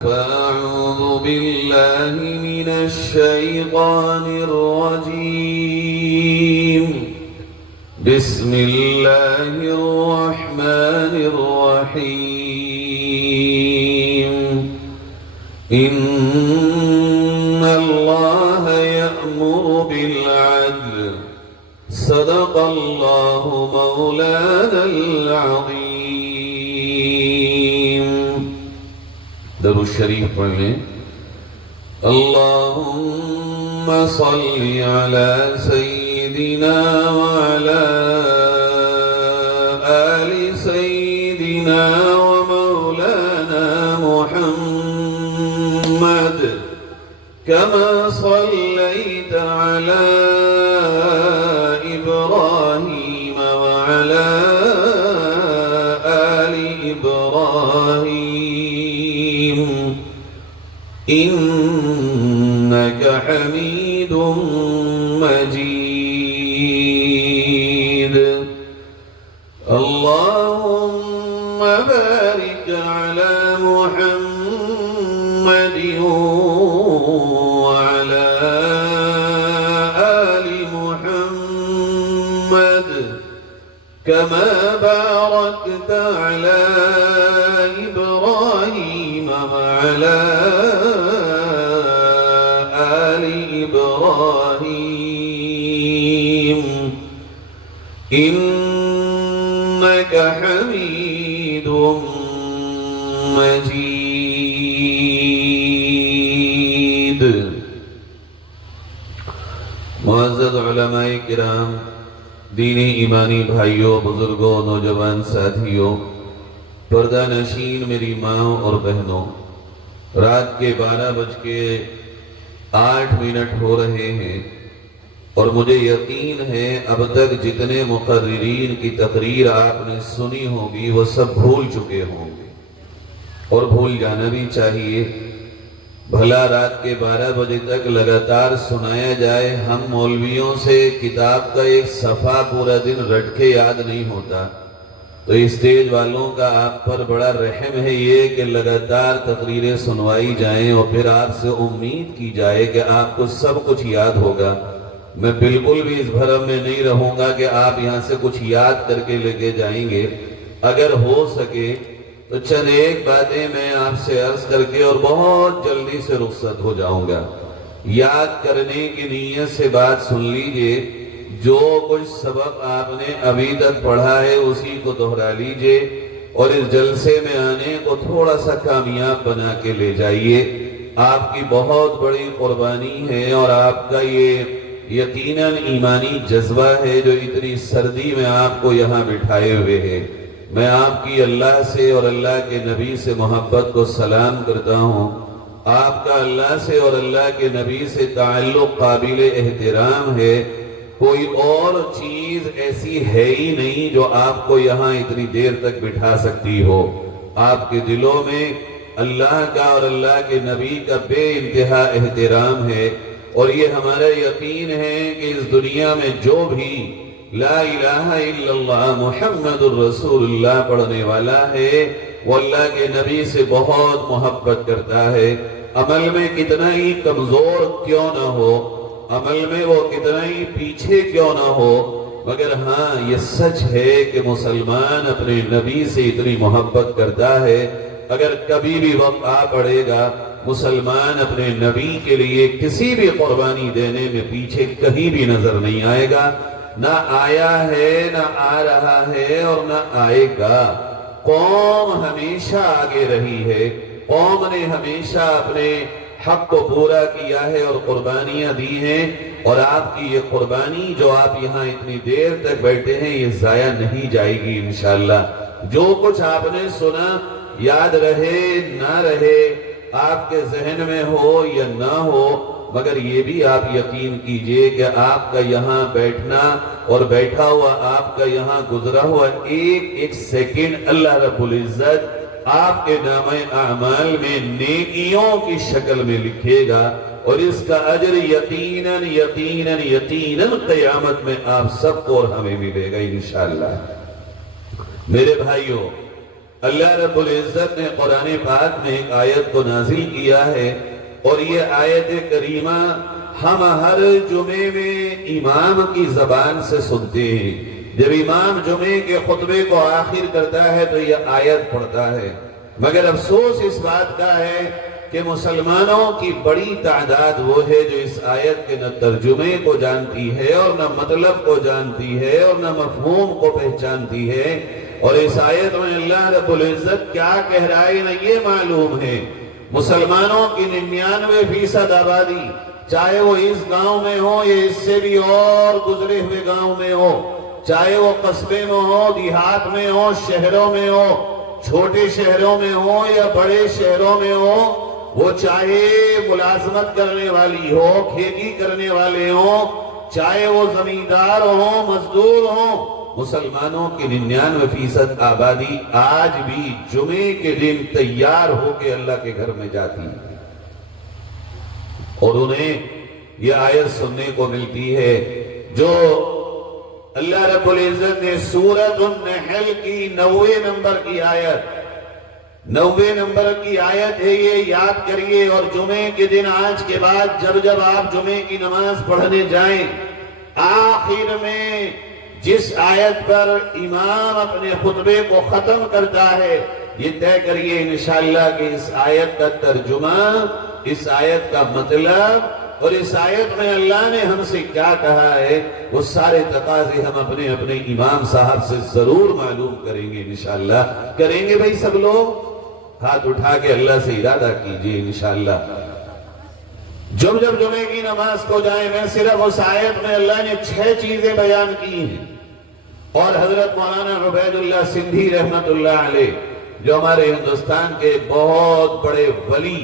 فأعوذ بالله من الشيطان الرجيم. بسم الله الرحمن الرحيم. إن الله يأمر بالعدل. صدق الله مولانا العظيم. درود شریف پڑھ لیں. اللهم صل على سيدنا وعلى آل سيدنا ومولانا محمد كما صليت على إبراهيم وعلى آل إبراهيم إنك حميد مجيد. اللهم بارك على محمد وعلى آل محمد كما باركت على إبراهيم وعلى آل إبراهيم إنك حميد مجيد. معزز علماء کرام، دینی ایمانی بھائیوں، بزرگوں، نوجوان ساتھیوں، پردہ نشین میری ماں اور بہنوں، رات کے 12:08 ہو رہے ہیں اور مجھے یقین ہے اب تک جتنے مقررین کی تقریر آپ نے سنی ہوگی وہ سب بھول چکے ہوں گے، اور بھول جانا بھی چاہیے. بھلا رات کے 12 بجے تک لگاتار سنایا جائے. ہم مولویوں سے کتاب کا ایک صفحہ پورا دن رٹ کے یاد نہیں ہوتا، تو اسٹیج والوں کا آپ پر بڑا رحم ہے یہ کہ لگاتار تقریریں سنوائی جائیں اور پھر آپ سے امید کی جائے کہ آپ کو سب کچھ یاد ہوگا. میں بالکل بھی اس بھرم میں نہیں رہوں گا کہ آپ یہاں سے کچھ یاد کر کے لے کے جائیں گے. اگر ہو سکے تو چند ایک باتیں میں آپ سے عرض کر کے اور بہت جلدی سے رخصت ہو جاؤں گا. یاد کرنے کی نیت سے بات سن لیجئے. جو کچھ سبق آپ نے ابھی تک پڑھا ہے اسی کو دہرا لیجئے اور اس جلسے میں آنے کو تھوڑا سا کامیاب بنا کے لے جائیے. آپ کی بہت بڑی قربانی ہے اور آپ کا یہ یقیناً ایمانی جذبہ ہے جو اتنی سردی میں آپ کو یہاں بٹھائے ہوئے ہے. میں آپ کی اللہ سے اور اللہ کے نبی سے محبت کو سلام کرتا ہوں. آپ کا اللہ سے اور اللہ کے نبی سے تعلق قابل احترام ہے. کوئی اور چیز ایسی ہے ہی نہیں جو آپ کو یہاں اتنی دیر تک بٹھا سکتی ہو. آپ کے دلوں میں اللہ کا اور اللہ کے نبی کا بے انتہا احترام ہے، اور یہ ہمارا یقین ہے کہ اس دنیا میں جو بھی لا الہ الا اللہ محمد الرسول اللہ پڑھنے والا ہے وہ اللہ کے نبی سے بہت محبت کرتا ہے. عمل میں کتنا ہی کمزور کیوں نہ ہو، عمل میں وہ کتنا ہی پیچھے کیوں نہ ہو، مگر ہاں یہ سچ ہے کہ مسلمان اپنے نبی سے اتنی محبت کرتا ہے. اگر کبھی بھی وقت آ پڑے گا مسلمان اپنے نبی کے لیے کسی بھی قربانی دینے میں پیچھے کہیں بھی نظر نہیں آئے گا. نہ آیا ہے، نہ آ رہا ہے اور نہ آئے گا. قوم ہمیشہ آگے رہی ہے. قوم نے ہمیشہ اپنے حق کو پورا کیا ہے اور قربانیاں دی ہیں، اور آپ کی یہ قربانی جو آپ یہاں اتنی دیر تک بیٹھے ہیں یہ ضائع نہیں جائے گی انشاءاللہ. جو کچھ آپ نے سنا یاد رہے نہ رہے، آپ کے ذہن میں ہو یا نہ ہو، مگر یہ بھی آپ یقین کیجئے کہ آپ کا یہاں بیٹھنا اور بیٹھا ہوا آپ کا یہاں گزرا ہوا ایک ایک سیکنڈ اللہ رب العزت آپ کے نامہ اعمال میں نیکیوں کی شکل میں لکھے گا، اور اس کا اجر یقیناً یقیناً یقیناً قیامت میں آپ سب کو اور ہمیں ملے گا انشاءاللہ. میرے بھائیوں، اللہ رب العزت نے قرآن پاک میں ایک آیت کو نازل کیا ہے، اور یہ آیت کریمہ ہم ہر جمعے میں امام کی زبان سے سنتے ہیں۔ جب امام جمعے کے خطبے کو آخر کرتا ہے تو یہ آیت پڑھتا ہے، مگر افسوس اس بات کا ہے کہ مسلمانوں کی بڑی تعداد وہ ہے جو اس آیت کے نہ ترجمے کو جانتی ہے اور نہ مطلب کو جانتی ہے اور نہ مفہوم کو پہچانتی ہے، اور اس آیت میں اللہ رب العزت کیا کہہ رہا ہے نہ یہ معلوم ہے۔ مسلمانوں کی 99% آبادی، چاہے وہ اس گاؤں میں ہو یا اس سے بھی اور گزرے ہوئے گاؤں میں ہو، چاہے وہ قصبے میں ہو، دیہات میں ہو، شہروں میں ہو، چھوٹے شہروں میں ہو یا بڑے شہروں میں ہو، وہ چاہے ملازمت کرنے والی ہو، کھیتی کرنے والے ہوں، چاہے وہ زمیندار ہوں، مزدور ہوں، مسلمانوں کی 99% آبادی آج بھی جمعے کے دن تیار ہو کے اللہ کے گھر میں جاتی ہے، اور انہیں یہ آیت سننے کو ملتی ہے جو اللہ رب العزت نے سورۃ النحل کی 90 نمبر کی آیت 90 نمبر کی آیت ہے، یہ یاد کریے، اور جمعے کے دن آج کے بعد جب آپ جمعے کی نماز پڑھنے جائیں، آخر میں جس آیت پر امام اپنے خطبے کو ختم کرتا ہے، یہ طے کریے انشاءاللہ کہ اس آیت کا ترجمہ، اس آیت کا مطلب، اور اس آیت میں اللہ نے ہم سے کیا کہا ہے، وہ سارے تقاضے ہم اپنے اپنے امام صاحب سے ضرور معلوم کریں گے انشاءاللہ۔ کریں گے بھائی سب لوگ؟ ہاتھ اٹھا کے اللہ سے ارادہ کیجئے انشاءاللہ۔ جب جمعے کی نماز کو جائیں، میں صرف اس آیت میں اللہ نے 6 چیزیں بیان کی ہیں، اور حضرت مولانا عبید اللہ سندھی رحمت اللہ علیہ جو ہمارے ہندوستان کے بہت بڑے ولی،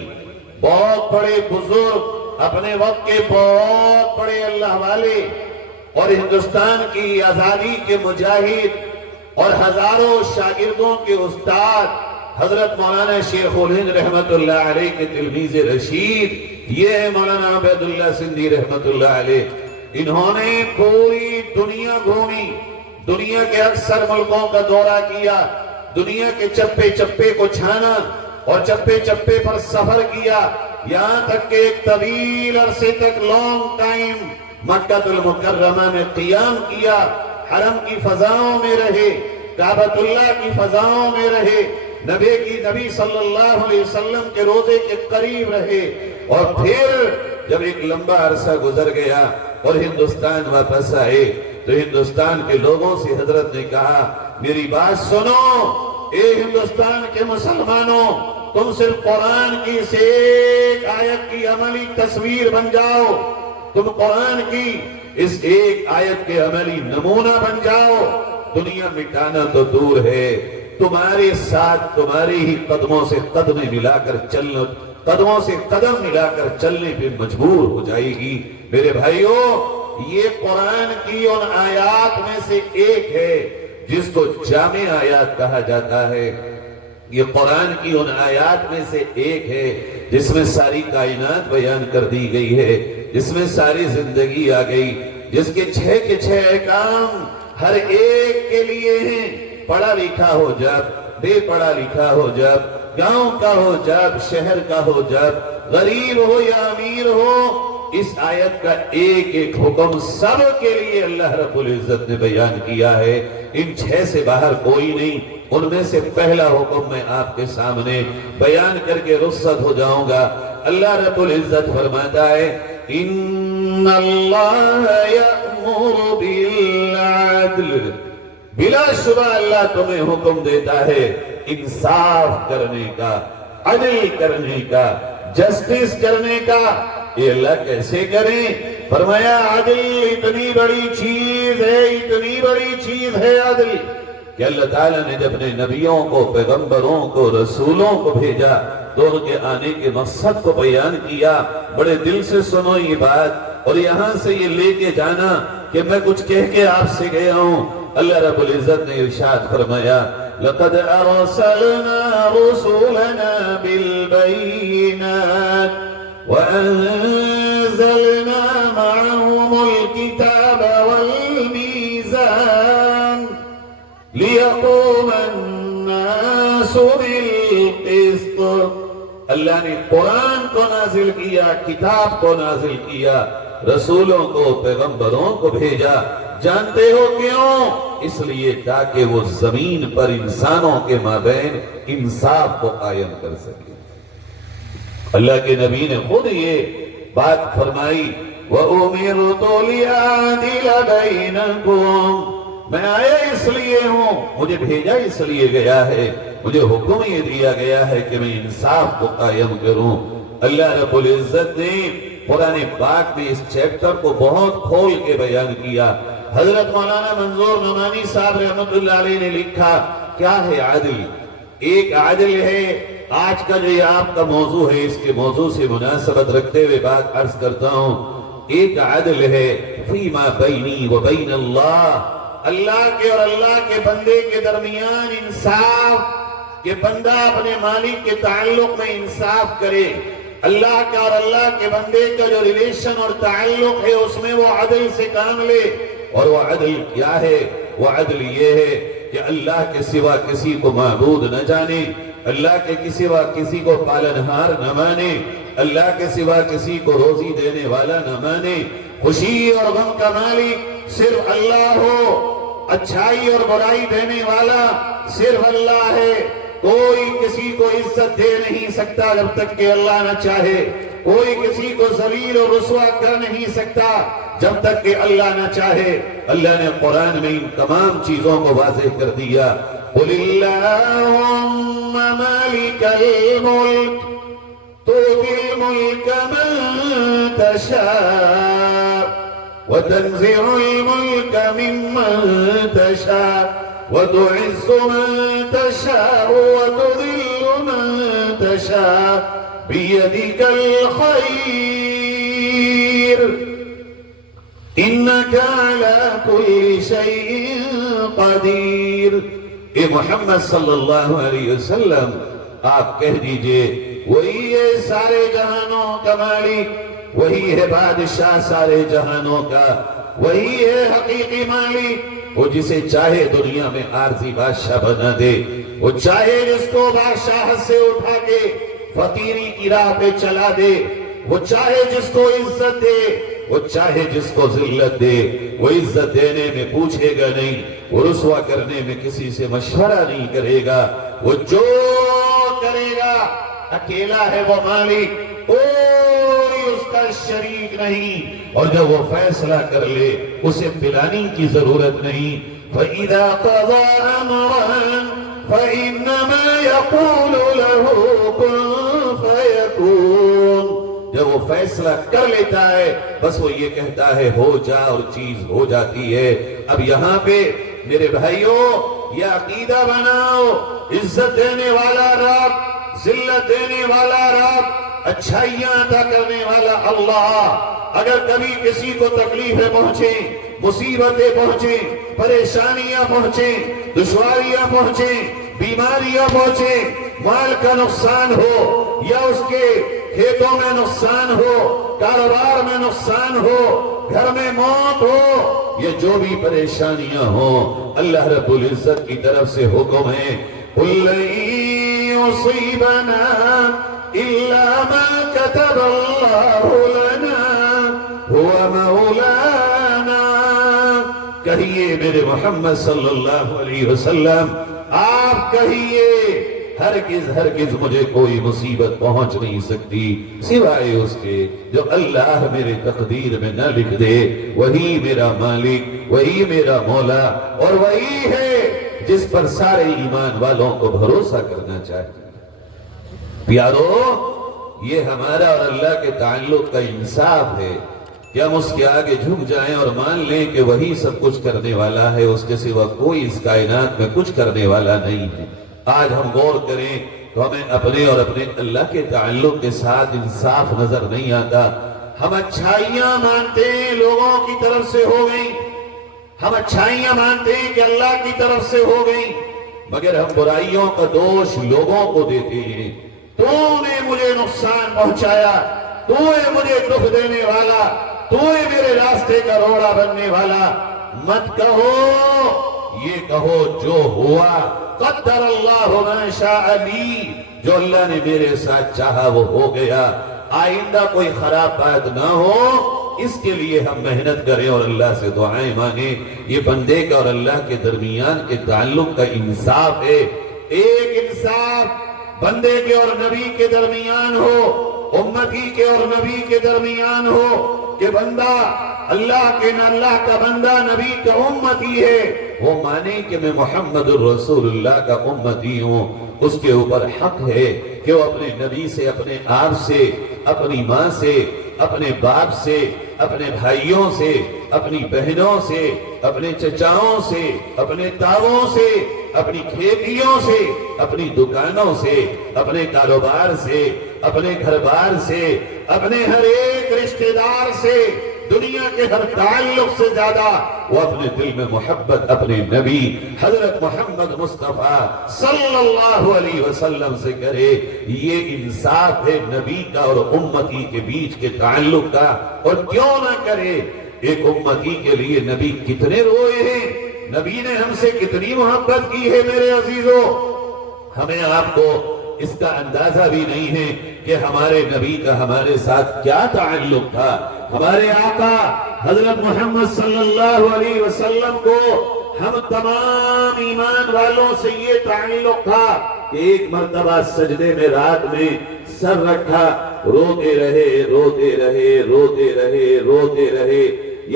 بہت بڑے بزرگ، اپنے وقت کے بہت بڑے اللہ والے، اور ہندوستان کی آزادی کے مجاہد اور ہزاروں شاگردوں کے استاد حضرت مولانا شیخ الہند رحمت اللہ علیہ کے تلمیذ رشید، یہ ہے مولانا عبید اللہ سندھی رحمت اللہ علیہ۔ انہوں نے پوری دنیا گھومی، دنیا کے اکثر ملکوں کا دورہ کیا، دنیا کے چپے چپے کو چھانا اور چپے چپے پر سفر کیا، یہاں تک کہ ایک طویل عرصے تک لانگ ٹائم مکہ المکرمہ میں قیام کیا، حرم کی فضاؤں میں رہے، کعبۃ اللہ کی فضاؤں میں رہے، نبی صلی اللہ علیہ وسلم کے روضے کے قریب رہے، اور پھر جب ایک لمبا عرصہ گزر گیا اور ہندوستان واپس آئے تو ہندوستان کے لوگوں سے حضرت نے کہا، میری بات سنو اے ہندوستان کے مسلمانوں، تم صرف قرآن کی سے ایک آیت کی عملی تصویر بن جاؤ، تم قرآن کی اس ایک آیت کے عملی نمونہ بن جاؤ، دنیا مٹانا تو دور ہے، تمہارے ساتھ تمہارے ہی قدموں سے قدم ملا کر چلنا، قدموں سے قدم ملا کر چلنے پہ مجبور ہو جائے گی۔ میرے بھائیوں، یہ قرآن کی ان آیات میں سے ایک ہے جس کو جامع آیات کہا جاتا ہے۔ یہ قرآن کی ان آیات میں سے ایک ہے جس میں ساری کائنات بیان کر دی گئی ہے، جس میں ساری زندگی آ گئی، جس کے 6 کے 6 احکام ہر ایک کے لیے ہیں، پڑھا لکھا ہو جب، بے پڑھا لکھا ہو جب، گاؤں کا ہو جب، شہر کا ہو جب، غریب ہو یا امیر ہو، اس آیت کا ایک ایک حکم سب کے لیے اللہ رب العزت نے بیان کیا ہے، ان 6 سے باہر کوئی نہیں۔ ان میں سے پہلا حکم میں آپ کے سامنے بیان کر کے رخصت ہو جاؤں گا۔ اللہ رب العزت فرماتا ہے، ان اللہ یأمر بالعدل، بلا شبہ اللہ تمہیں حکم دیتا ہے انصاف کرنے کا، عدل کرنے کا، جسٹس کرنے کا۔ یہ اللہ کیسے کریں؟ فرمایا عدل اتنی بڑی چیز ہے، اتنی بڑی چیز ہے عدل، کہ اللہ تعالیٰ نے جب اپنے نبیوں کو، پیغمبروں کو، رسولوں کو بھیجا تو ان کے آنے کے مقصد کو بیان کیا۔ بڑے دل سے سنو یہ بات، اور یہاں سے یہ لے کے جانا کہ میں کچھ کہہ کے آپ سے گیا ہوں۔ اللہ رب العزت نے ارشاد فرمایا، لَقَدْ أَرْسَلْنَا رُسُلَنَا بِالْبَيِّنَاتِ وَأَنزَلْنَا مَعَهُمُ الْكِتَابَ وَالْمِيزَانَ لِيَقُومَ النَّاسُ اللہ نے قرآن کو نازل کیا، کتاب کو نازل کیا، رسولوں کو، پیغمبروں کو بھیجا. جانتے ہو کیوں؟ اس لیے تاکہ وہ زمین پر انسانوں کے مابین انصاف کو قائم کر سکے. اللہ کے نبی نے خود یہ بات فرمائی، وَأُمِرْتُ لِأَعْدِلَ بَيْنَكُمْ، میں آیا اس لیے ہوں، مجھے بھیجا اس لیے گیا ہے، مجھے حکم یہ دیا گیا ہے کہ میں انصاف کو قائم کروں. اللہ رب العزت نے قرآن پاک میں اس چیپٹر کو بہت کھول کے بیان کیا. حضرت مولانا منظور نعمانی صاحب رحمت اللہ علیہ نے لکھا، کیا ہے عدل؟ ایک عدل ہے، آج کا جو یہ آپ کا موضوع ہے اس کے موضوع سے مناسبت رکھتے ہوئے بات عرض کرتا ہوں. ایک عدل ہے فیما بینی و بین اللہ، اللہ کے اور اللہ کے بندے کے درمیان انصاف، کہ بندہ اپنے مالک کے تعلق میں انصاف کرے. اللہ کا اور اللہ کے بندے کا جو ریلیشن اور تعلق ہے اس میں وہ عدل سے کام لے. اور وہ عدل کیا ہے؟ وہ عدل یہ ہے کہ اللہ کے سوا کسی کو معبود نہ جانے، اللہ کے سوا کسی کو پالنہار نہ مانے، اللہ کے سوا کسی کو روزی دینے والا نہ مانے. خوشی اور غم کا مالک صرف اللہ ہو، اچھائی اور برائی دینے والا صرف اللہ ہے. کوئی کسی کو عزت دے نہیں سکتا جب تک کہ اللہ نہ چاہے، کوئی کسی کو ذلیل اور رسوا کر نہیں سکتا جب تک کہ اللہ نہ چاہے. اللہ نے قرآن میں ان تمام چیزوں کو واضح کر دیا. قُلِ اللَّهُمَّ مَالِكَ الْمُلْكِ تُؤْتِي الْمُلْكَ مَن تَشَاءُ وَتَنزِعُ الْمُلْكَ مِمَّن تَشَاءُ وَتُعِزُّ مَن تَشَاءُ وَتُذِلُّ مَن تَشَاءُ بِيَدِكَ الْخَيْرُ إِنَّكَ عَلَى كُلِّ شَيْءٍ قَدِيرٌ. اے محمد صلی اللہ علیہ وسلم آپ کہہ دیجئے، وہی ہے سارے جہانوں کا مالک، وہی ہے بادشاہ سارے جہانوں کا، وہی ہے حقیقی مالک. وہ جسے چاہے دنیا میں عارضی بادشاہ بنا دے، وہ چاہے جس کو بادشاہت سے اٹھا کے فقیری کی راہ پہ چلا دے، وہ چاہے جس کو عزت دے، وہ چاہے جس کو ذلت دے. وہ عزت دینے میں پوچھے گا نہیں، وہ رسوا کرنے میں کسی سے مشورہ نہیں کرے گا. وہ جو کرے گا اکیلا ہے وہ مالک، کوئی اس کا شریک نہیں. اور جب وہ فیصلہ کر لے اسے پلاننگ کی ضرورت نہیں. فَإِذَا قَضَى أَمْرًا فَإِنَّمَا يَقُولُ لَهُ كُن فَيَكُونُ. جب وہ فیصلہ کر لیتا ہے بس وہ یہ کہتا ہے ہو جا، اور چیز ہو جاتی ہے. اب یہاں پہ میرے بھائیوں یہ عقیدہ بناؤ، عزت دینے والا رب، ذلت دینے والا رب، اچھائیاں عطا کرنے والا اللہ. اگر کبھی کسی کو تکلیفیں پہنچیں، مصیبتیں پہنچیں، پریشانیاں پہنچیں، دشواریاں پہنچیں، بیماریاں پہنچیں، مال کا نقصان ہو یا اس کے کھیتوں میں نقصان ہو، کاروبار میں نقصان ہو، گھر میں موت ہو، یہ جو بھی پریشانیاں ہوں، اللہ رب العزت کی طرف سے حکم ہے قُلْ لَن يُصِيبَنَا إِلَّا مَا كَتَبَ اللَّهُ لَنَا هُوَ مَوْلَانَا. کہیے میرے محمد صلی اللہ علیہ وسلم، آپ کہیے ہرگز ہرگز مجھے کوئی مصیبت پہنچ نہیں سکتی سوائے اس کے جو اللہ میرے تقدیر میں نہ لکھ دے. وہی میرا مالک، وہی میرا مولا، اور وہی ہے جس پر سارے ایمان والوں کو بھروسہ کرنا چاہیے. پیارو، یہ ہمارا اور اللہ کے تعلق کا انصاف ہے کہ ہم اس کے آگے جھک جائیں اور مان لیں کہ وہی سب کچھ کرنے والا ہے، اس کے سوا کوئی اس کائنات میں کچھ کرنے والا نہیں ہے. آج ہم غور کریں تو ہمیں اپنے اور اپنے اللہ کے تعلق کے ساتھ انصاف نظر نہیں آتا. ہم اچھائیاں مانتے ہیں لوگوں کی طرف سے ہو گئیں، ہم اچھائیاں مانتے ہیں کہ اللہ کی طرف سے ہو گئیں، مگر ہم برائیوں کا دوش لوگوں کو دیتے ہیں. تو نے مجھے نقصان پہنچایا، تو ہے مجھے دکھ دینے والا، تو ہے میرے راستے کا روڑا بننے والا. مت کہو یہ کہو جو ہوا قدر اللہ ما شاء لی، جو اللہ نے میرے ساتھ چاہا وہ ہو گیا، آئندہ کوئی خراب بات نہ ہو، اس کے لیے ہم محنت کریں اور اللہ سے دعائیں مانگیں۔ یہ بندے کا اور اللہ کے درمیان کے تعلق کا انصاف ہے۔ ایک انصاف بندے کے اور نبی کے درمیان ہو، امتی کے اور نبی کے درمیان ہو، کہ بندہ اللہ کا بندہ نبی کا امتی ہے، وہ مانے کہ میں محمد الرسول اللہ کا امتی ہوں۔ اس کے اوپر حق ہے کہ وہ اپنے نبی سے، اپنے آپ سے، اپنی ماں سے، اپنے باپ سے، اپنے بھائیوں سے، اپنی بہنوں سے، اپنے چچاؤں سے، اپنے تاؤں سے، اپنی کھیتیوں سے، اپنی دکانوں سے، اپنے کاروبار سے، اپنے گھر بار سے، اپنے ہر ایک رشتہ دار سے، دنیا کے ہر تعلق سے زیادہ وہ اپنے دل میں محبت اپنے نبی حضرت محمد مصطفیٰ صلی اللہ علیہ وسلم سے کرے۔ یہ انصاف ہے نبی کا اور امتی کے بیچ کے تعلق کا۔ اور کیوں نہ کرے؟ ایک امتی کے لیے نبی کتنے روئے ہیں، نبی نے ہم سے کتنی محبت کی ہے میرے عزیزوں، ہمیں آپ کو اس کا اندازہ بھی نہیں ہے کہ ہمارے نبی کا ہمارے ساتھ کیا تعلق تھا۔ ہمارے آقا حضرت محمد صلی اللہ علیہ وسلم کو ہم تمام ایمان والوں سے یہ تعلق تھا کہ ایک مرتبہ سجدے میں رات میں سر رکھا، روتے رہے روتے رہے روتے رہے روتے رہے،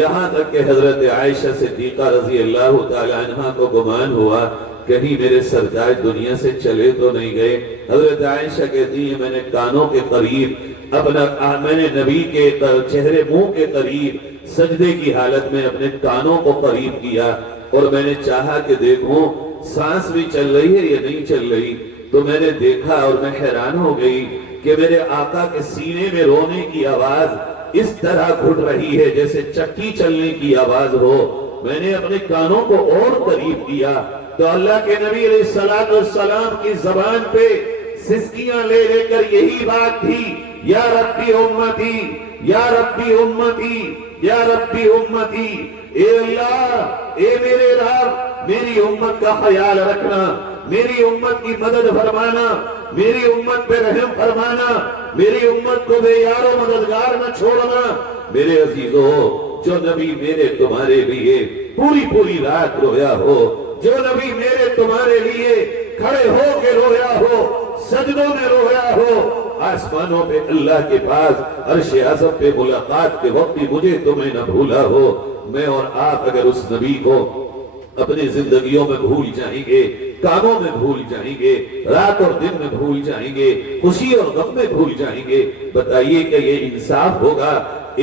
یہاں تک کہ حضرت عائشہ صدیقہ رضی اللہ تعالی عنہ کو گمان ہوا کہیں میرے سرکار دنیا سے چلے تو نہیں گئے۔ حضرت عائشہ کہتی ہے میں نے کانوں کے قریب میں نے نبی کے چہرے منہ کے قریب سجدے کی حالت میں اپنے کانوں کو قریب کیا، اور میں نے چاہا کہ دیکھوں سانس بھی چل رہی ہے یا نہیں چل رہی، تو میں نے دیکھا اور میں حیران ہو گئی کہ میرے آقا کے سینے میں رونے کی آواز اس طرح گھٹ رہی ہے جیسے چکی چلنے کی آواز ہو۔ میں نے اپنے کانوں کو اور قریب کیا تو اللہ کے نبی علیہ السلام کی زبان پہ سسکیاں لے لے کر یہی بات تھی، یا ربی امتی یا ربی امتی یا ربی امتی، اے اللہ اے میرے رب میری امت کا خیال رکھنا، میری امت کی مدد فرمانا، میری امت پہ رحم فرمانا، میری امت کو بے یار و مددگار نہ چھوڑنا۔ میرے عزیزو، جو نبی میرے تمہارے لیے پوری رات رویا ہو، جو نبی میرے تمہارے لیے کھڑے ہو کے رویا ہو، سجدوں میں رویا ہو، آسمانوں پہ اللہ کے پاس عرش اعظم پہ ملاقات کے وقت بھی مجھے تمہیں نہ بھولا ہو، میں اور آپ اگر اس نبی کو اپنی زندگیوں میں بھول جائیں گے، کاموں میں بھول جائیں گے، رات اور دن میں بھول جائیں گے، خوشی اور غم میں بھول جائیں گے، بتائیے کہ یہ انصاف ہوگا؟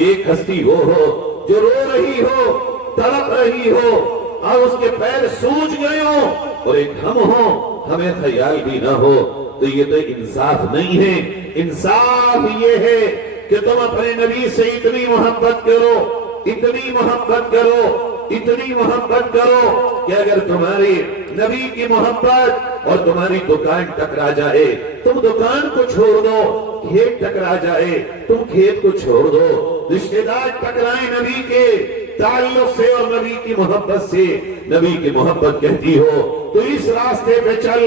ایک ہستی وہ ہو جو رو رہی ہو، تڑپ رہی ہو اور اس کے پیر سوج گئے ہوں، اور ایک ہم ہوں ہمیں خیال بھی نہ ہو، تو یہ تو انصاف نہیں ہے۔ انصاف یہ ہے کہ تم اپنے نبی سے اتنی محبت کرو، اتنی محبت کرو، اتنی محبت کرو کہ اگر تمہاری نبی کی محبت اور تمہاری دکان ٹکرا جائے تم دکان کو چھوڑ دو، کھیت ٹکرا جائے تم کھیت کو چھوڑ دو، رشتہ دار ٹکرائیں نبی کے تعلق سے اور نبی کی محبت سے، نبی کی محبت کہتی ہو تو اس راستے پہ چل،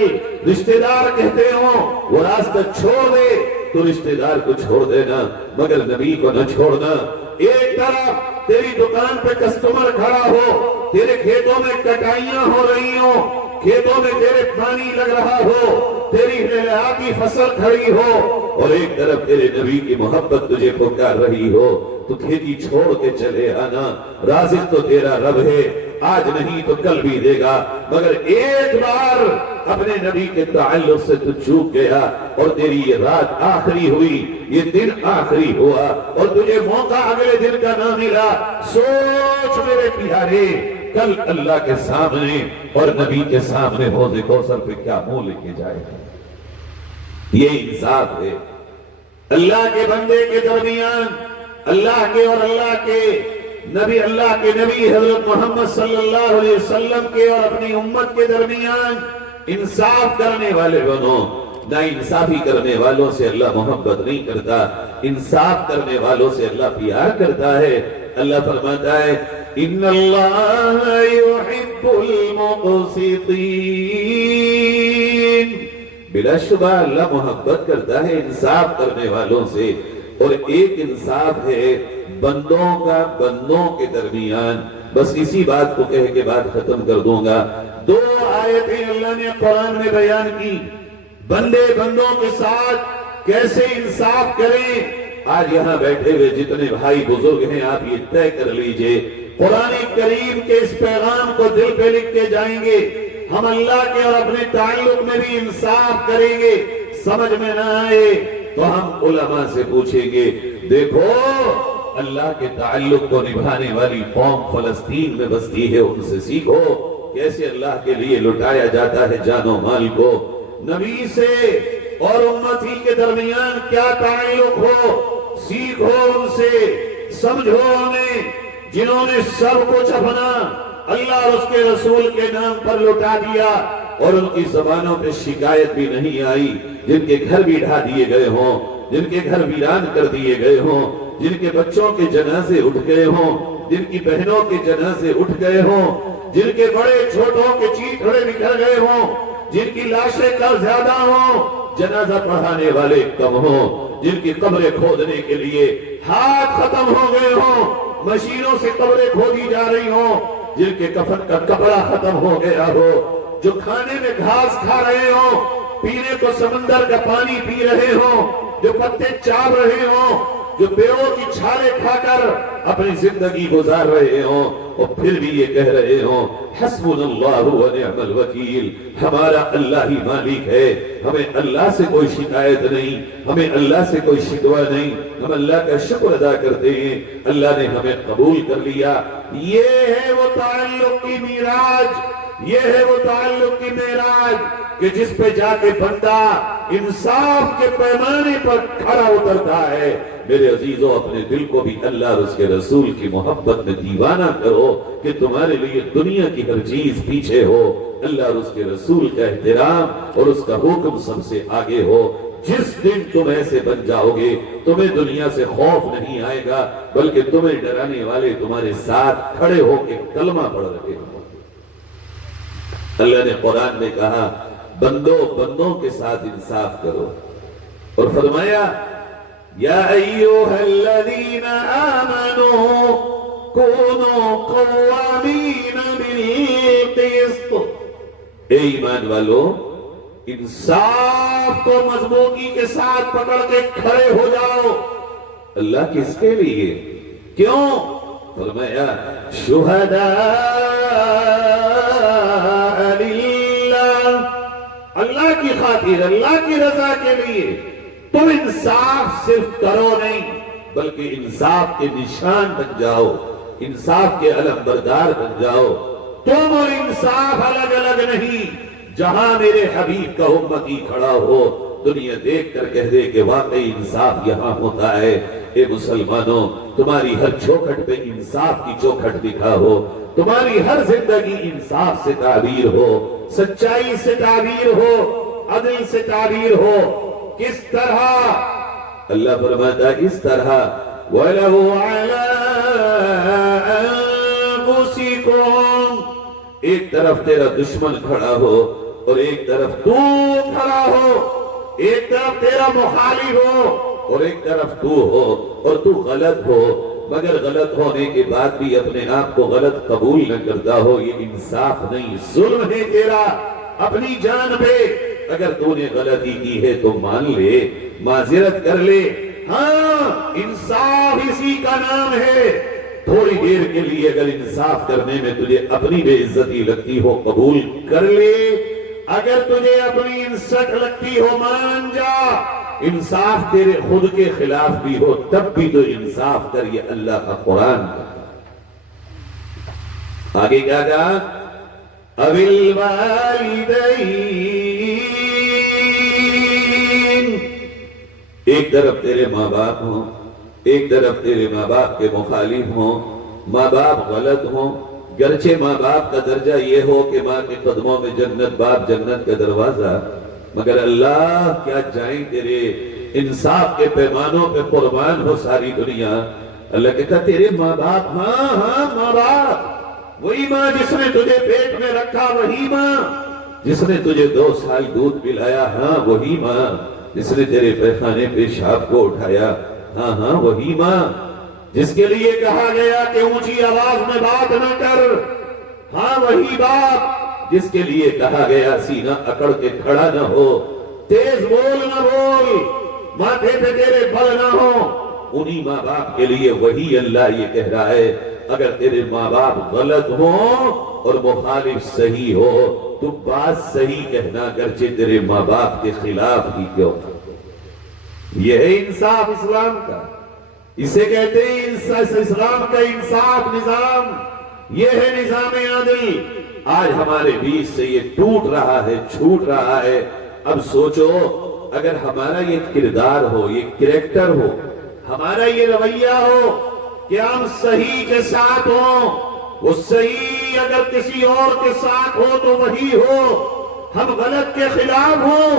رشتہ دار کہتے ہو وہ راستہ چھوڑ دے تو رشتہ دار کو چھوڑ دینا مگر نبی کو نہ چھوڑنا۔ ایک طرف تیری دکان پہ کسٹمر کھڑا ہو، تیرے کھیتوں میں کٹائیاں ہو رہی ہو، کھیتوں میں تیرے پانی لگ رہا ہو، تیری لہا کی فصل کھڑی ہو، اور ایک طرف تیرے نبی کی محبت تجھے پکار رہی ہو، تو کھیتی چھوڑ کے چلے آنا۔ رازق تو تیرا رب ہے، آج نہیں تو کل بھی دے گا، مگر ایک بار اپنے نبی کے تعلق سے تو چوک گیا اور تیری یہ رات آخری ہوئی، یہ دن آخری ہوا اور تجھے موقع اگلے دن کا نہ ملا۔ سوچ میرے پیارے، کل اللہ کے سامنے اور نبی کے سامنے حوض کوثر پہ کیا منہ لے کے جائے گا؟ یہ انصاف ہے اللہ کے بندے کے درمیان، اللہ کے اور اللہ کے نبی حضرت محمد صلی اللہ علیہ وسلم کے اور اپنی امت کے درمیان انصاف کرنے والے بنو۔ نہ انصافی کرنے والوں سے اللہ محبت نہیں کرتا، انصاف کرنے والوں سے اللہ پیار کرتا ہے۔ اللہ فرماتا ہے ان اللہ یحب المقسطین، بلا شبہ اللہ محبت کرتا ہے انصاف کرنے والوں سے، اور ایک انصاف ہے بندوں کا بندوں کے درمیان۔ بس اسی بات کو کہہ کے بات ختم کر دوں گا۔ 2 آیتیں اللہ نے قرآن میں بیان کی، بندے بندوں کے ساتھ کیسے انصاف کریں۔ آج یہاں بیٹھے ہوئے جتنے بھائی بزرگ ہیں آپ یہ طے کر لیجئے، قرآن کریم کے اس پیغام کو دل پہ لکھ کے جائیں گے، ہم اللہ کے اور اپنے تعلق میں بھی انصاف کریں گے۔ سمجھ میں نہ آئے تو ہم علماء سے پوچھیں گے، دیکھو اللہ کے تعلق کو نبھانے والی قوم فلسطین میں بستی ہے، ان سے سیکھو کیسے اللہ کے لیے لٹایا جاتا ہے جان و مال کو۔ نبی سے اور امتی کے درمیان کیا تعلق ہو، سیکھو ان سے، سمجھو انہیں جنہوں نے سب کچھ اپنا اللہ اور اس کے رسول کے نام پر لٹا دیا، اور ان کی زبانوں پہ شکایت بھی نہیں آئی، جن کے گھر بھی ڈھا دیے گئے ہوں، جن کے گھر ویران کر دیے گئے ہوں، جن کے بچوں کے جنازے اٹھ گئے ہوں، جن کی بہنوں کے جنازے اٹھ گئے ہوں، جن کے بڑے چھوٹوں کے چیتڑے بکھر گئے ہوں، جن کی لاشیں کم زیادہ ہوں، جنازہ پڑھانے والے کم ہوں، جن کی قبریں کھودنے کے لیے ہاتھ ختم ہو گئے ہوں، مشینوں سے قبریں کھودی جا رہی ہوں، جن کے کفن کا کپڑا ختم ہو گیا ہو، جو کھانے میں گھاس کھا رہے ہوں، پینے کو سمندر کا پانی پی رہے ہوں، جو پتے چاپ رہے ہوں، جو بیڑوں کی چھالے کھا کر اپنی زندگی گزار رہے ہوں، اور پھر بھی یہ کہہ رہے ہوں حسبنا اللہ و نعم الوکیل، ہمارا اللہ ہی مالک ہے، ہمیں اللہ سے کوئی شکایت نہیں، ہمیں اللہ سے کوئی شکوہ نہیں، ہم اللہ کا شکر ادا کرتے ہیں، اللہ نے ہمیں قبول کر لیا۔ یہ ہے وہ تعلق کی معراج، یہ ہے وہ تعلق کی معراج کہ جس پہ جا کے بندہ انصاف کے پیمانے پر کھڑا اترتا ہے۔ میرے عزیزوں، اپنے دل کو بھی اللہ اور اس کے رسول کی محبت میں دیوانہ کرو کہ تمہارے لیے دنیا کی ہر چیز پیچھے ہو، اللہ اور اس کے رسول کا احترام اور اس کا حکم سب سے آگے ہو۔ جس دن تم ایسے بن جاؤ گے تمہیں دنیا سے خوف نہیں آئے گا، بلکہ تمہیں ڈرانے والے تمہارے ساتھ کھڑے ہو کے کلمہ پڑھ رہے ہوں۔ اللہ نے قرآن میں کہا بندوں کے ساتھ انصاف کرو، اور فرمایا یا ایوہا الذین آمنوا کونوا قوامین بالقسط، اے ایمان والو انصاف کو مضبوطی کے ساتھ پکڑ کے کھڑے ہو جاؤ۔ اللہ کس کے لیے؟ کیوں؟ فرمایا شہداء للہ، اللہ کی خاطر، اللہ کی رضا کے لیے تم انصاف صرف کرو نہیں بلکہ انصاف کے نشان بن جاؤ، انصاف کے علم بردار بن جاؤ۔ تم اور انصاف الگ الگ نہیں، جہاں میرے حبیب کا امتی کھڑا ہو دنیا دیکھ کر کہہ دے کہ واقعی انصاف یہاں ہوتا ہے۔ اے مسلمانوں، تمہاری ہر چوکھٹ پہ انصاف کی چوکھٹ دکھا ہو، تمہاری ہر زندگی انصاف سے تعبیر ہو، سچائی سے تعبیر ہو، عدل سے تعبیر ہو۔ کس طرح؟ اللہ فرماتا اس طرح وَلَوْ عَلَىٰ أَنفُسِكُمْ، ایک طرف تیرا دشمن کھڑا ہو اور ایک طرف تو کھڑا ہو، ایک طرف تیرا مخالف ہو اور ایک طرف تو ہو، اور تو غلط ہو مگر غلط ہونے کے بعد بھی اپنے آپ کو غلط قبول نہ کرتا ہو، یہ انصاف نہیں، ظلم ہے تیرا اپنی جان پہ۔ اگر تو نے غلطی کی ہے تو مان لے، معذرت کر لے، ہاں انصاف اسی کا نام ہے۔ تھوڑی دیر کے لیے اگر انصاف کرنے میں تجھے اپنی بے عزتی لگتی ہو قبول کر لے، اگر تجھے اپنی انسٹ لگتی ہو مان جا، انصاف تیرے خود کے خلاف بھی ہو تب بھی تو انصاف کر، یہ اللہ کا قرآن کا۔ آگے کیا کہا؟ اَوِالْوَالِدَيْنِ، ایک طرف تیرے ماں باپ ہوں، ایک طرف تیرے ماں باپ کے مخالف ہوں، ماں باپ غلط ہوں، گرچہ ماں باپ کا درجہ یہ ہو کہ ماں کے قدموں میں جنت، باپ جنت کا دروازہ، مگر اللہ کیا جائیں تیرے انصاف کے پیمانوں پہ قربان ہو ساری دنیا۔ اللہ کہتا تیرے ماں باپ، ہاں ہاں ماں باپ، وہی ماں جس نے تجھے پیٹ میں رکھا، وہی ماں جس نے تجھے 2 سال دودھ پلایا، ہاں وہی ماں جس نے تیرے پیخانے پیشاب کو اٹھایا، ہاں ہاں وہی ماں جس کے لیے کہا گیا کہ اونچی آواز میں بات نہ کر، ہاں وہی باپ جس کے لیے کہا گیا سینہ اکڑ کے کھڑا نہ ہو، تیز بول نہ بول، ماتھے پہ تیرے بل نہ ہو، انہی ماں باپ کے لیے وہی اللہ یہ کہہ رہا ہے اگر تیرے ماں باپ غلط ہوں اور مخالف صحیح ہو تو بات صحیح کہنا گرچہ تیرے ماں باپ کے خلاف ہی کیوں۔ یہ ہے انصاف اسلام کا، اسے کہتے ہیں اسلام کا انصاف نظام، یہ ہے نظام عادل۔ آج ہمارے بیچ سے یہ ٹوٹ رہا ہے، چھوٹ رہا ہے۔ اب سوچو اگر ہمارا یہ کردار ہو، یہ کریکٹر ہو، ہمارا یہ رویہ ہو کہ ہم صحیح کے ساتھ ہوں، وہ صحیح اگر کسی اور کے ساتھ ہو تو وہی ہو، ہم غلط کے خلاف ہوں،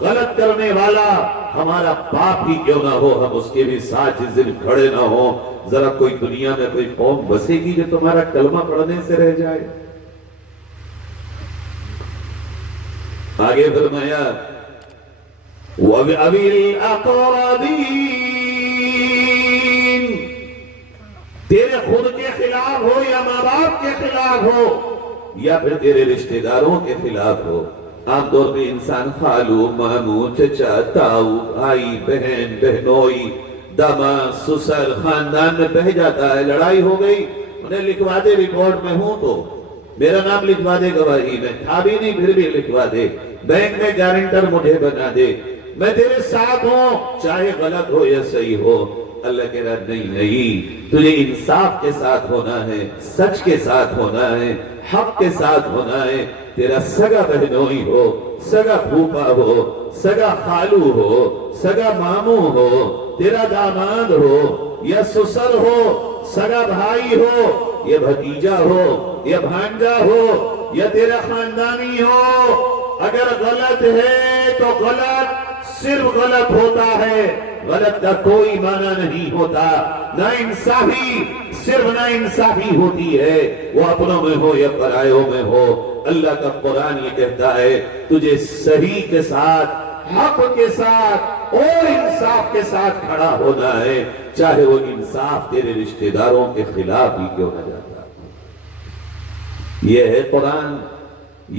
غلط کرنے والا ہمارا باپ ہی کیوں نہ ہو، ہم اس کے بھی ساتھ جس دن کھڑے نہ ہوں۔ ذرا کوئی دنیا میں کوئی قوم بسے گی جو تمہارا کلمہ پڑھنے سے رہ جائے؟ آگے فرمایا وَبِأَبِي الْأَقْرَبِينَ، تیرے خود کے خلاف ہو یا ماں باپ کے خلاف ہو یا پھر تیرے رشتہ داروں کے خلاف ہو۔ عام طور پہ انسان خالو، ماموں، چچا، تاؤ، بھائی، بہن، بہنوئی، داماد، سسر، خاندان میں بہ جاتا ہے، لڑائی ہو گئی، انہیں لکھوا دے ریکارڈ میں ہوں تو میرا نام لکھوا دے گواہی میں، تھا بھی نہیں پھر بھی لکھوا دے، بینک میں گارنٹر مجھے بنا دے، میں تیرے ساتھ ہوں چاہے غلط ہو یا صحیح ہو۔ اللہ کہہ رہا نہیں، تجھے انصاف کے ساتھ ہونا ہے، سچ کے ساتھ ہونا ہے، حق کے ساتھ ہونا ہے۔ تیرا سگا بہنوئی ہو، سگا پھوپا ہو، سگا خالو ہو، سگا ماموں ہو، تیرا داماد ہو یا سسر ہو، سگا بھائی ہو یا بھتیجا ہو یا بھانجا ہو یا تیرا خاندانی ہو، اگر غلط ہے تو غلط صرف غلط ہوتا ہے، غلط کا کوئی معنی نہیں ہوتا۔ نا انصافی صرف نا انصافی ہوتی ہے، وہ اپنوں میں ہو یا پرائیوں میں ہو۔ اللہ کا قرآن یہ کہتا ہے تجھے صحیح کے ساتھ، حق کے ساتھ اور انصاف کے ساتھ کھڑا ہونا ہے، چاہے وہ انصاف تیرے رشتہ داروں کے خلاف ہی کیوں نہ جاتا۔ یہ ہے قرآن،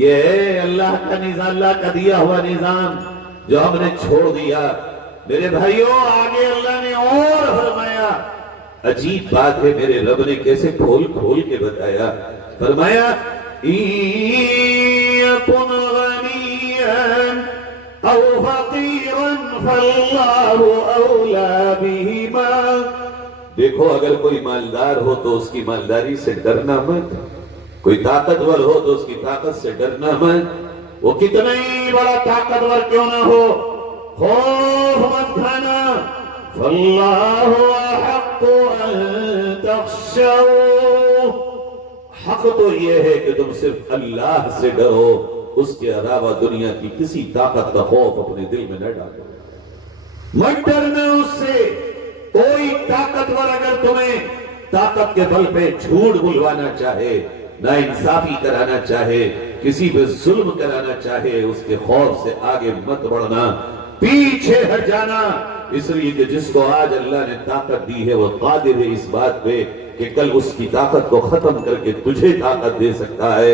یہ ہے اللہ کا نظام، اللہ کا دیا ہوا نظام جو ہم نے چھوڑ دیا۔ میرے بھائیوں آگے اللہ نے اور فرمایا، عجیب بات ہے میرے رب نے کیسے کھول کھول کے بتایا۔ فرمایا يَكُنْ غَنِيًّا أَوْ فَقِيرًا فَاللَّهُ أَوْلَى بِهِمَا۔ دیکھو اگر کوئی مالدار ہو تو اس کی مالداری سے ڈرنا مت، کوئی طاقتور ہو تو اس کی طاقت سے ڈرنا مت، وہ کتنا ہی بڑا طاقتور کیوں نہ ہو، خوف مت کھانا۔ فَاللَّهُ أَحَقُّ أَن تَخْشَوْا، حق تو یہ ہے کہ تم صرف اللہ سے ڈرو، اس کے علاوہ دنیا کی کسی طاقت کا خوف اپنے دل میں نہ ڈالو، مت ڈرنا اس سے۔ کوئی طاقتور اگر تمہیں طاقت کے بل پہ جھوٹ بلوانا چاہے، ناانصافی کرانا چاہے، کسی پہ ظلم کرانا چاہے، اس کے خوف سے آگے مت بڑھنا، پیچھے ہٹ جانا، اس لیے کہ جس کو آج اللہ نے طاقت دی ہے وہ قادر ہے اس بات پہ کہ کل اس کی طاقت کو ختم کر کے تجھے طاقت دے سکتا ہے۔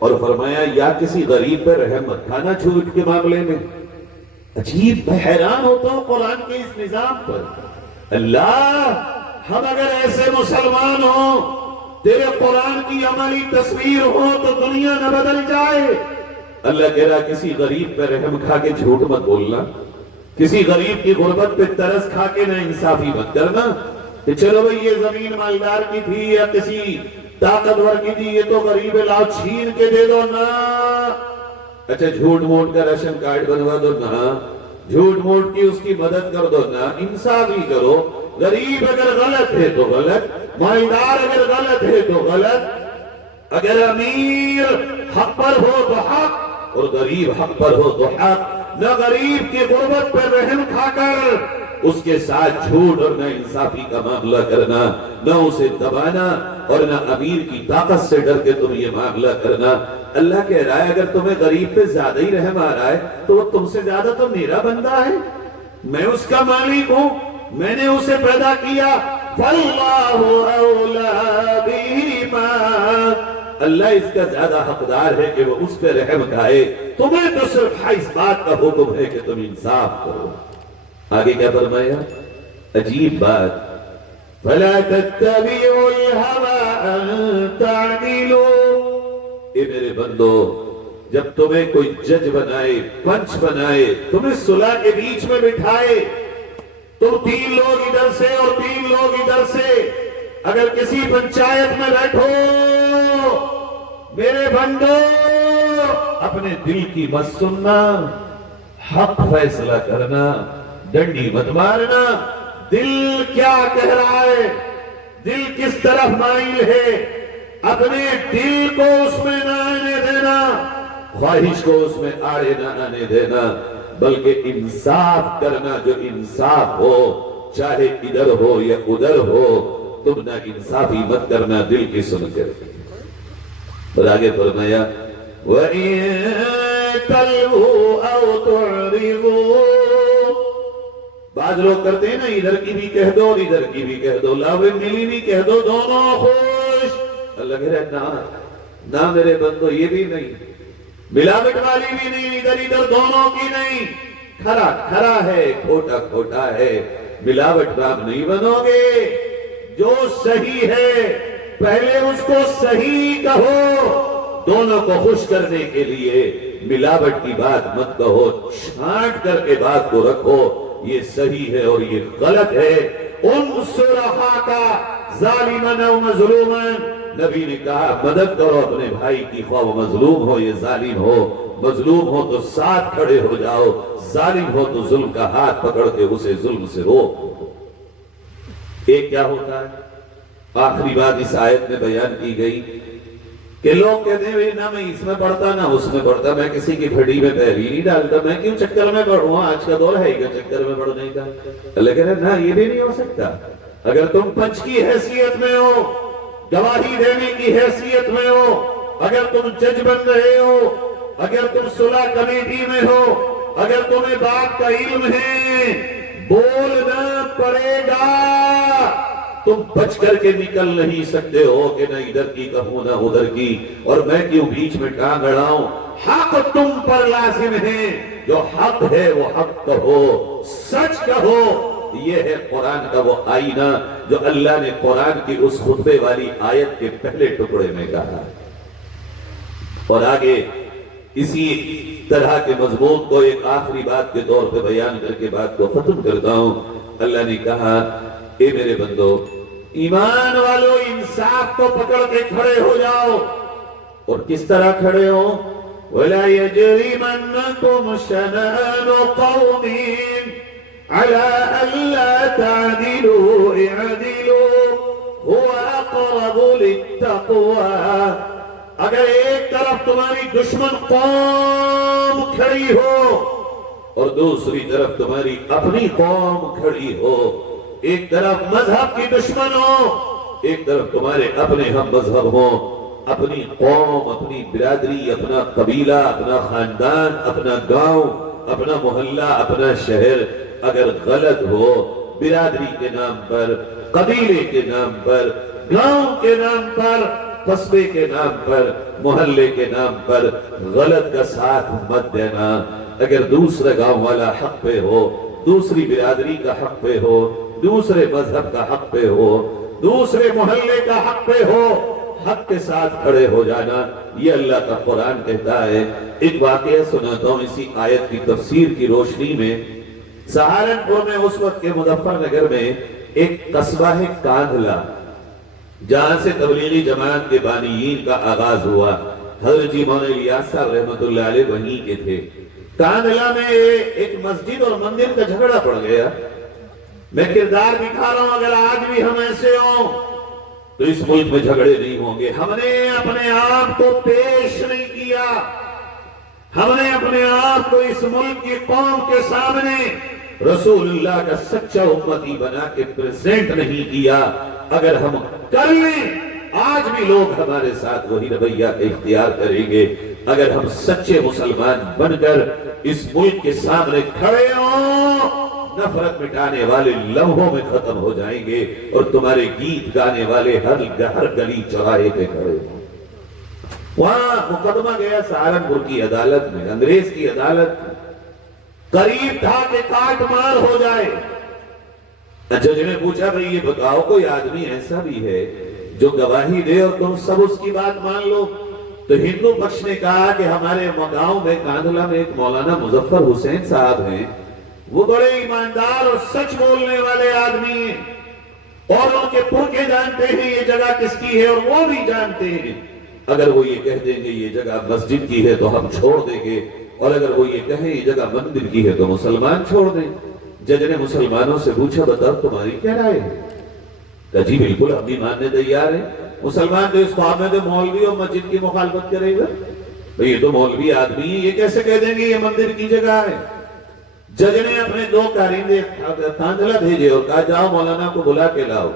اور فرمایا یا کسی غریب پر رحم مت کھانا جھوٹ کے معاملے میں۔ عجیب، میں حیران ہوتا ہوں قرآن کے اس نظام پر۔ اللہ، ہم اگر ایسے مسلمان ہوں، تیرے قرآن کی عملی تصویر ہو تو دنیا نہ بدل جائے۔ اللہ کہہ رہا کسی غریب پہ رحم کھا کے جھوٹ مت بولنا، کسی غریب کی غربت پہ ترس کھا کے نہ انصافی مت کرنا کہ چلو بھئی یہ زمین مالدار کی تھی یا کسی طاقتور کی تھی، یہ تو غریب ہے، لاؤ چھین کے دے دو، نہ۔ اچھا جھوٹ موٹ کا راشن کارڈ بنوا دو، نہ۔ جھوٹ موٹ کی اس کی مدد کر دو، نہ۔ انصافی کرو، غریب اگر غلط ہے تو غلط، مالدار اگر غلط ہے تو غلط، اگر امیر حق پر ہو تو حق اور غریب حق پر ہو تو حق۔ نہ غریب کی غربت پر رحم کھا کر اس کے ساتھ جھوٹ اور نہ انصافی کا معاملہ کرنا، نہ اسے دبانا اور نہ امیر کی طاقت سے ڈر کے تم یہ معاملہ کرنا۔ اللہ کہہ رہا ہے اگر تمہیں غریب پہ زیادہ ہی رحم آ رہا ہے تو وہ تم سے زیادہ تو میرا بندہ ہے، میں اس کا مالک ہوں، میں نے اسے پیدا کیا۔ فَاللَّهُ أَوْلَىٰ بِهِمَا، اللہ اس کا زیادہ حقدار ہے کہ وہ اس پہ رحم کھائے، تمہیں تو صرف اس بات کا حکم ہے کہ تم انصاف کرو۔ آگے کیا فرمایا؟ عجیب بات، فَلَا تَتَّبِعُوا الْهَوَىٰ أَن تَعْدِلُوا، اے میرے بندو جب تمہیں کوئی جج بنائے، پنچ بنائے، تمہیں صلح کے بیچ میں بٹھائے، تم 3 لوگ ادھر سے اور 3 لوگ ادھر سے، اگر کسی پنچایت میں بیٹھو میرے بندو اپنے دل کی مت سننا، حق فیصلہ کرنا، ڈنڈی مت مارنا، دل کیا کہہ رہا ہے، دل کس طرف مائل ہے، اپنے دل کو اس میں نہ آنے دینا، خواہش کو اس میں آڑے نہ آنے دینا، بلکہ انصاف کرنا، جو انصاف ہو چاہے ادھر ہو یا ادھر ہو، تم نہ انصافی مت کرنا دل کی سن کر۔ اور آگے فرمایا وَإِن تَلْوُوا أَوْ تُعْرِضُوا، بعض لوگ کرتے ہیں نا ادھر کی بھی کہہ دو اور ادھر کی بھی کہہ دو، لاوے ملی بھی کہہ دو، دونوں خوش۔ اللہ کہہ رہا ہے نہ میرے بندو، یہ بھی نہیں، ملاوٹ والی بھی نہیں، ادھر ادھر دونوں کی نہیں، کھرا کھرا ہے، کھوٹا کھوٹا ہے، ملاوٹ باغ نہیں بنو گے، جو صحیح ہے پہلے اس کو صحیح کہو، دونوں کو خوش کرنے کے لیے ملاوٹ کی بات مت کہو، چھانٹ کر کے بات کو رکھو، یہ صحیح ہے اور یہ غلط ہے۔ انصر اخاک ظالما او مظلوما، نبی نے کہا مدد کرو اپنے بھائی کی، خواہ وہ مظلوم ہو یا ظالم ہو، مظلوم ہو تو ساتھ کھڑے ہو جاؤ، ظالم ہو تو ظلم کا ہاتھ پکڑ کے اسے ظلم سے روکو۔ ایک کیا ہوتا ہے، آخری بات اس آیت میں بیان کی گئی کہ لوگ کہتے ہیں نہ میں اس میں پڑھتا نہ اس میں پڑھتا، میں کسی کی گھڑی میں پیر ہی نہیں ڈالتا، میں کیوں چکر میں پڑھوں، آج کا دور ہے کیا چکر میں پڑھنے کا؟ اللہ کہہ رہے نہ، یہ بھی نہیں ہو سکتا۔ اگر تم پنچ کی حیثیت میں ہو، گواہی دینے کی حیثیت میں ہو، اگر تم جج بن رہے ہو، اگر تم صلح کمیٹی میں ہو، اگر تمہیں بات کا علم ہے، بولنا پڑے گا، تم بچ کر کے نکل نہیں سکتے ہو کہ نہ ادھر کی کہوں نہ ادھر کی، اور میں کیوں بیچ میں ٹانگ اڑاؤں، حق تم پر لازم ہے، جو حق ہے وہ حق کہو، سچ کہو۔ یہ ہے قرآن کا وہ آئینہ جو اللہ نے قرآن کی اس خطبے والی آیت کے پہلے ٹکڑے میں کہا۔ اور آگے اسی طرح کے مضمون کو ایک آخری بات کے طور پہ بیان کر کے بات کو ختم کرتا ہوں۔ اللہ نے کہا اے میرے بندو، ایمان والو انصاف کو پکڑ کے کھڑے ہو جاؤ، اور کس طرح کھڑے ہو؟ وَلَا يَجْرِمَنَّكُمْ شَنَآنُ قَوْمٍ عَلَىٰ أَلَّا تَعْدِلُوا اعْدِلُوا هُوَ أَقْرَبُ لِلتَّقْوَىٰ، اگر ایک طرف تمہاری دشمن قوم کھڑی ہو اور دوسری طرف تمہاری اپنی قوم کھڑی ہو، ایک طرف مذہب کی دشمن ہو، ایک طرف تمہارے اپنے ہم مذہب ہو، اپنی قوم، اپنی برادری، اپنا قبیلہ، اپنا خاندان، اپنا گاؤں، اپنا محلہ، اپنا شہر اگر غلط ہو، برادری کے نام پر، قبیلے کے نام پر، گاؤں کے نام پر، قصبے کے نام پر، محلے کے نام پر غلط کا ساتھ مت دینا۔ اگر دوسرا گاؤں والا حق پہ ہو، دوسری برادری کا حق پہ ہو، دوسرے مذہب کا حق پہ ہو، دوسرے محلے کا حق پہ ہو، حق کے ساتھ کھڑے ہو جانا، یہ اللہ کا قرآن کہتا ہے۔ ایک واقعہ سناتا ہوں اسی آیت کی تفسیر کی روشنی میں۔ سہارنپور میں اس وقت کے مظفر نگر میں ایک قصبہ ہے کاندھلا، جہاں سے تبلیغی جماعت کے بانیین کا آغاز ہوا۔ حضرت جی مولانا الیاس صاحب رحمۃ اللہ علیہ وہیں کے تھے۔ کاندھلا میں ایک مسجد اور مندر کا جھگڑا پڑ گیا۔ میں کردار دکھا رہا ہوں، اگر آج بھی ہم ایسے ہوں تو اس ملک میں جھگڑے نہیں ہوں گے۔ ہم نے اپنے آپ کو پیش نہیں کیا، ہم نے اپنے آپ کو اس ملک کی قوم کے سامنے رسول اللہ کا سچا امتی بنا کے پریزنٹ نہیں کیا، اگر ہم کر لیں آج بھی لوگ ہمارے ساتھ وہی رویہ اختیار کریں گے۔ اگر ہم سچے مسلمان بن کر اس ملک کے سامنے کھڑے ہوں، نفرت مٹانے والے لمحوں میں ختم ہو جائیں گے اور تمہارے گیت گانے والے ہر گلی چوراہے پہ کھڑے ہوں۔ وہاں مقدمہ گیا سہارنپور کی عدالت میں، انگریز کی عدالت میں، قریب تھا کہ کاٹ مار ہو جائے۔ جج نے پوچھا بھئی یہ بتاؤ کوئی آدمی ایسا بھی ہے جو گواہی دے اور تم سب اس کی بات مان لو؟ تو ہندو پکش نے کہا کہ ہمارے گاؤں میں کاندھلا میں ایک مولانا مظفر حسین صاحب ہیں، وہ بڑے ایماندار اور سچ بولنے والے آدمی ہیں، اور ان کے پرکھے جانتے ہیں یہ جگہ کس کی ہے اور وہ بھی جانتے ہیں۔ اگر وہ یہ کہہ دیں گے یہ جگہ مسجد کی ہے تو ہم چھوڑ دیں گے، اور اگر وہ یہ کہیں یہ جگہ مندر کی ہے تو مسلمان چھوڑ دیں۔ جج نے مسلمانوں سے پوچھا بتاؤ تمہاری کیا رائے ہے؟ کہا جی بالکل ہم بھی ماننے تیار ہیں۔ مسلمان تو اس خواب میں مولوی اور مسجد کی مخالفت کرے گا، یہ تو مولوی آدمی ہے، یہ کیسے کہہ دیں گے یہ مندر کی جگہ ہے؟ جج نے اپنے 2 کارندے کاندھلا بھیجے اور کہا جاؤ مولانا کو بلا کے لاؤ۔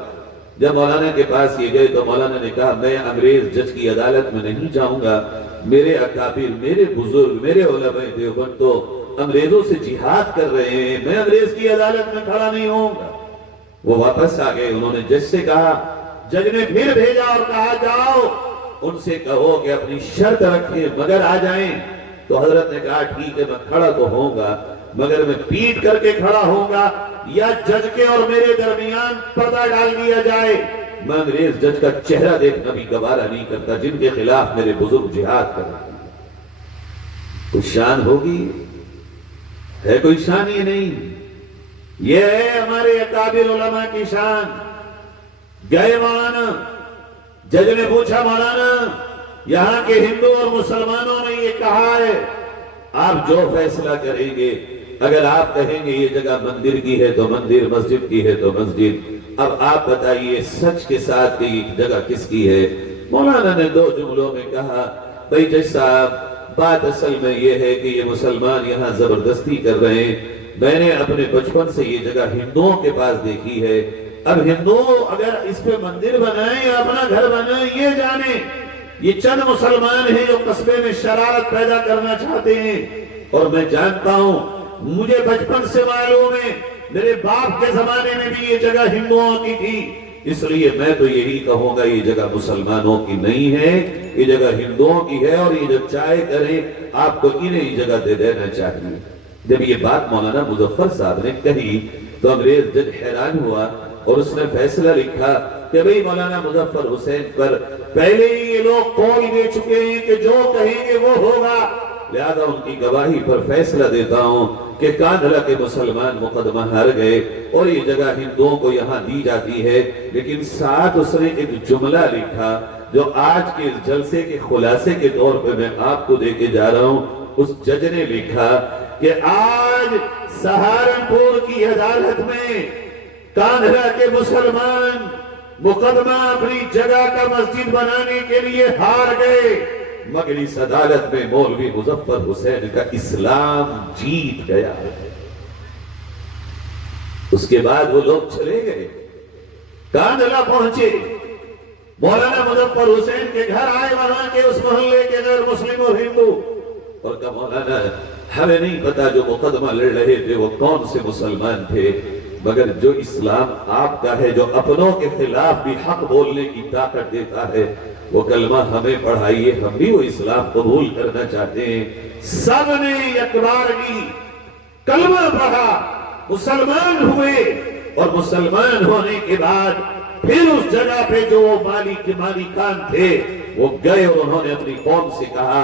جب مولانا کے پاس یہ گئے تو مولانا نے کہا میں انگریز جج کی عدالت میں نہیں جاؤں گا، میرے اکابر، میرے بزرگ، میرے علماء دیوبند تو انگریزوں سے جہاد کر رہے ہیں، میں انگریز کی عدالت میں کھڑا نہیں ہوں گا۔ وہ واپس آ گئے، انہوں نے جج سے کہا، جج نے پھر بھیجا اور کہا جاؤ ان سے کہو کہ اپنی شرط رکھیں مگر آ جائیں۔ تو حضرت نے کہا ٹھیک ہے میں کھڑا تو ہوں گا مگر میں پیٹ کر کے کھڑا ہوں گا، یا جج کے اور میرے درمیان پردہ ڈال دیا جائے۔ میں انگریز جج کا چہرہ دیکھنا بھی گوارا نہیں کرتا جن کے خلاف میرے بزرگ جہاد کر رہے ہیں۔ کوئی شان ہوگی؟ ہے کوئی شان؟ یہ نہیں، یہ ہے ہمارے اکابر علماء کی شان۔ گئے مولانا، جج نے پوچھا مولانا یہاں کے ہندو اور مسلمانوں نے یہ کہا ہے، آپ جو فیصلہ کریں گے، اگر آپ کہیں گے یہ جگہ مندر کی ہے تو مندر، مسجد کی ہے تو مسجد، اب آپ بتائیے سچ کے ساتھ کہ یہ جگہ کس کی ہے؟ مولانا نے 2 جملوں میں کہا بھائی جج صاحب بات اصل میں یہ ہے کہ یہ مسلمان یہاں زبردستی کر رہے ہیں، میں نے اپنے بچپن سے یہ جگہ ہندوؤں کے پاس دیکھی ہے، اب ہندو اگر اس پہ مندر بنائیں یا اپنا گھر بنائیں یہ جانیں، یہ چند مسلمان ہیں جو قصبے میں شرارت پیدا کرنا چاہتے ہیں، اور میں جانتا ہوں مجھے بچپن سے معلوم ہے میرے باپ کے زمانے میں بھی یہ جگہ ہندوؤں کی تھی، اس لیے میں تو یہی کہوں گا یہ جگہ مسلمانوں کی نہیں ہے، یہ جگہ ہندوؤں کی ہے، اور یہ جو چاہے کریں آپ کو انہیں یہ جگہ دے دینا چاہیے۔ جب یہ بات مولانا مظفر صاحب نے کہی تو انگریز جج حیران ہوا اور اس نے فیصلہ لکھا کہ بھئی مولانا مظفر حسین پر پہلے ہی یہ لوگ قول دے چکے ہیں کہ جو کہیں گے وہ ہوگا، لہذا ان کی گواہی پر فیصلہ دیتا ہوں کہ کاندھلا کے مسلمان مقدمہ ہار گئے اور یہ جگہ ہندوؤں کو یہاں دی جاتی ہے۔ لیکن ساتھ اس نے ایک جملہ لکھا جو آج کے جلسے کے خلاصے کے طور پہ میں آپ کو دے کے جا رہا ہوں۔ اس جج نے لکھا کہ آج سہارنپور کی عدالت میں کاندھلا کے مسلمان مقدمہ اپنی جگہ کا مسجد بنانے کے لیے ہار گئے، مگر اس عدالت میں مولوی مظفر حسین کا اسلام جیت گیا۔ اس کے بعد وہ لوگ چلے گئے، کاندھلا پہنچے، مولانا مظفر حسین کے گھر آئے، وہاں کے اس محلے کے غیر مسلم اور ہندو، اور کہا مولانا ہمیں نہیں پتا جو مقدمہ لڑ رہے تھے وہ کون سے مسلمان تھے، مگر جو اسلام آپ کا ہے جو اپنوں کے خلاف بھی حق بولنے کی طاقت دیتا ہے وہ کلمہ ہمیں پڑھائیے، ہم بھی وہ اسلام قبول کرنا چاہتے ہیں۔ سب نے یک بارگی کلمہ پڑھا، مسلمان ہوئے، اور مسلمان ہونے کے بعد پھر اس جگہ پہ جو وہ مالکان تھے وہ گئے اور انہوں نے اپنی قوم سے کہا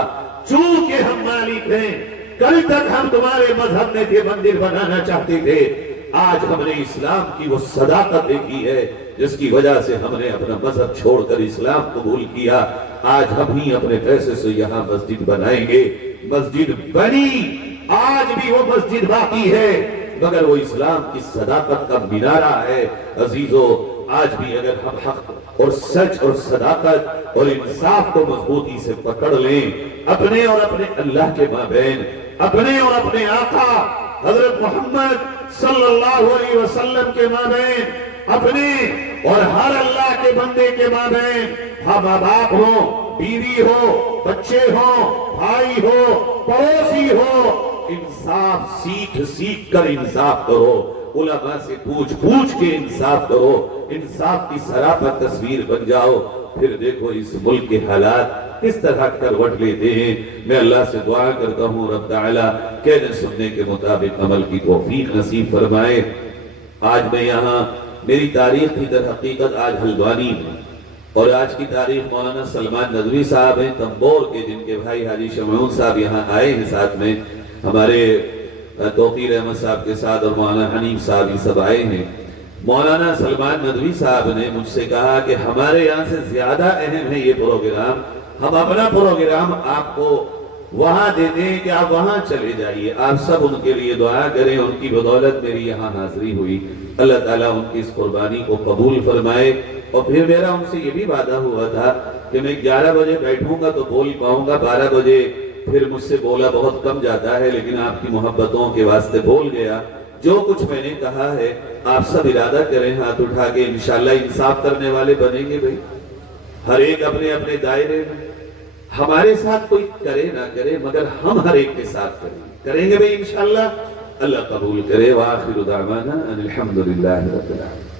چونکہ ہم مالک ہیں، کل تک ہم تمہارے مذہب میں تھے، مندر بنانا چاہتے تھے، آج ہم نے اسلام کی وہ صداقت دیکھی ہے جس کی وجہ سے ہم نے اپنا مذہب چھوڑ کر اسلام قبول کیا، آج ہم ہی اپنے پیسے سے یہاں مسجد بنائیں گے۔ مسجد بنی، آج بھی وہ مسجد باقی ہے، مگر وہ اسلام کی صداقت کا مینارہ ہے۔ عزیزو آج بھی اگر ہم حق اور سچ اور صداقت اور انصاف کو مضبوطی سے پکڑ لیں، اپنے اور اپنے اللہ کے مابین، اپنے اور اپنے آقا حضرت محمد صلی اللہ علیہ وسلم کے مابین، اپنے اور ہر اللہ کے بندے کے مابین، ہاں ماں باپ ہو، بیوی ہو، بچے ہو، بھائی ہو، پڑوسی ہو، انصاف سیکھ کر انصاف کرو، علماء سے پوچھ کے انصاف کرو، انصاف کی سراپا تصویر بن جاؤ، پھر دیکھو اس ملک کے حالات کس طرح کروٹ لیتے ہیں۔ میں اللہ سے دعا کرتا ہوں رب تعالیٰ کہنے سننے کے مطابق عمل کی توفیق نصیب فرمائے۔ آج میں یہاں، میری تاریخ کی در حقیقت آج ہلدوانی ہے، اور آج کی تاریخ مولانا سلمان ندوی صاحب ہیں تمبور کے، جن کے بھائی حاجی شمعون صاحب یہاں آئے ہیں ساتھ میں، ہمارے توقیر احمد صاحب کے ساتھ، اور مولانا حنیف صاحب یہ سب آئے ہیں۔ مولانا سلمان ندوی صاحب نے مجھ سے کہا کہ ہمارے یہاں سے زیادہ اہم ہے یہ پروگرام، ہم اپنا پروگرام آپ کو وہاں دیتے ہیں کہ آپ وہاں چلے جائیے، آپ سب ان کے لیے دعا کریں، ان کی بدولت میری یہاں حاضری ہوئی، اللہ تعالیٰ ان کی اس قربانی کو قبول فرمائے۔ اور پھر میرا ان سے یہ بھی وعدہ ہوا تھا کہ میں 11 بجے بیٹھوں گا تو بول پاؤں گا، 12 بجے پھر مجھ سے بولا بہت کم جاتا ہے، لیکن آپ کی محبتوں کے واسطے بول گیا۔ جو کچھ میں نے کہا ہے آپ سب ارادہ کریں ہاتھ اٹھا کے، انشاءاللہ انصاف کرنے والے بنیں گے بھائی، ہر ایک اپنے اپنے دائرے میں، ہمارے ساتھ کوئی کرے نہ کرے مگر ہم ہر ایک کے ساتھ کریں گے بھائی انشاءاللہ، اللہ قبول کرے۔ وآخر دعوانا ان الحمدللہ رب العالمین۔